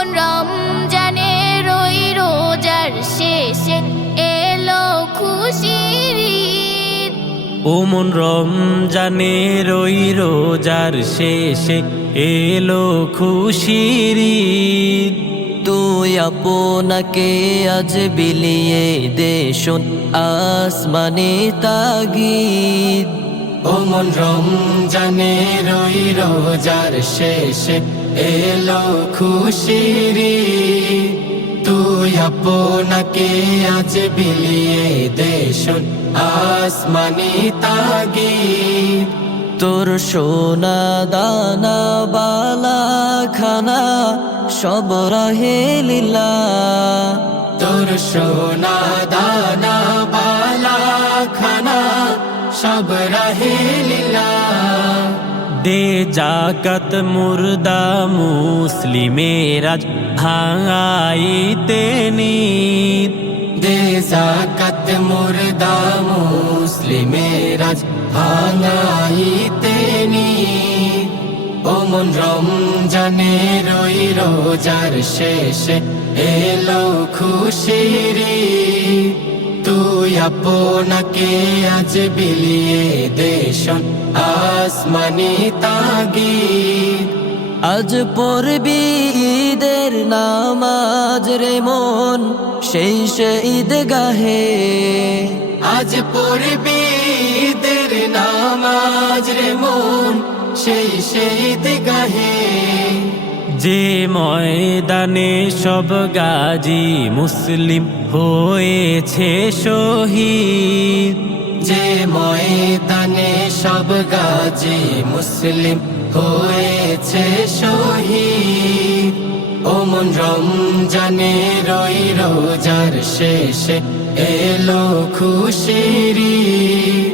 মন রমজানের ওই রোজার শেষে এলো খুশির ঈদ। ও মন রমজানের ওই রোজার শেষে এলো খুশির ঈদ। তুই আপনাকে আজ বিলিয়ে দে শোন আসমানে তাগিদ। ও মন রমজানের ওই রোজার শেষে এলো খুশির ঈদ। তুই আপনাকে আজ বিলিয়ে দে শোন আসমানি তাগিদ। তোর সোনা দানা বালা খানা সব রাহে লীলা। তোর সোনা দানা বালা খানা সব রাহে লীলা। দে জাকাত মুর্দা মুসলিমের আজ ভাঙাইতে নিদ। দে জাকাত মুর্দা মুসলিমের আজ ভাঙাইতে নিদ। ও মন রমজানের ওই রোজার শেষে এলো খুশির ঈদ। তুই আপনাকে আজ বিলিয়ে দে শোন আসমানি তাগিদ। আজ পড়বি ঈদের নামাজ রে মন সেই সে ঈদগাহে। আজ পড়বি ঈদের নামাজ রে মন সেই ঈদগাহে। যে ময়দানে সব গাজী মুসলিম হয়েছে শহীদ। যে ময়দানে সব গাজী মুসলিম হয়েছে শহীদ। ও মন রমজানের ওই রোজার শেষে এলো খুশির ঈদ।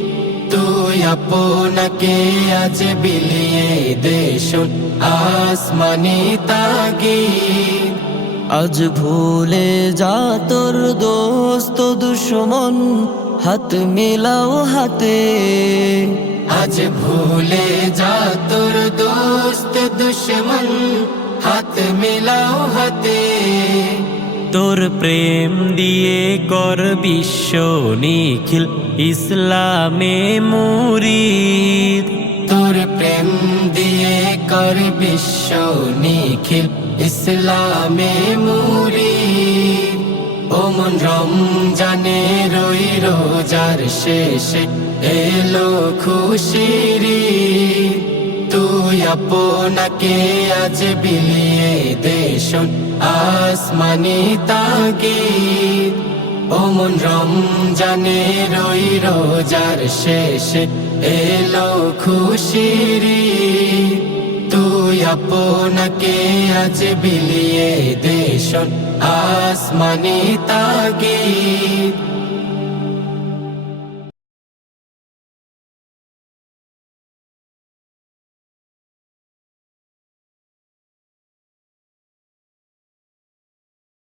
তুই আপনাকে আজ বিলিয়ে দে শোন আসমানি তাগিদ। আজ ভুলে যা তোর দোস্ত দুশ্মন হাত মিলাও হাতে। আজ ভুলে যা তোর দোস্ত দুশ্মন হাত মিলাও হাতে। তোর প্রেম দিয়ে কর বিশ্ব নিখিল ইসলামে মুরিদ। তোর প্রেম দিয়ে কর বিশ্ব নিখিল ইসলামে মুরিদ। ও মন রমজানের ওই রোজার শেষে এলো খুশির ঈদ। তুই আপনাকে আজ বিলিয়ে দে শোন আসমানি তাগিদ। ও মন রমজানের ওই রোজার শেষে এলো খুশির ঈদ। তুই আপনাকে আজ বিলিয়ে দে শোন আসমানি তাগিদ।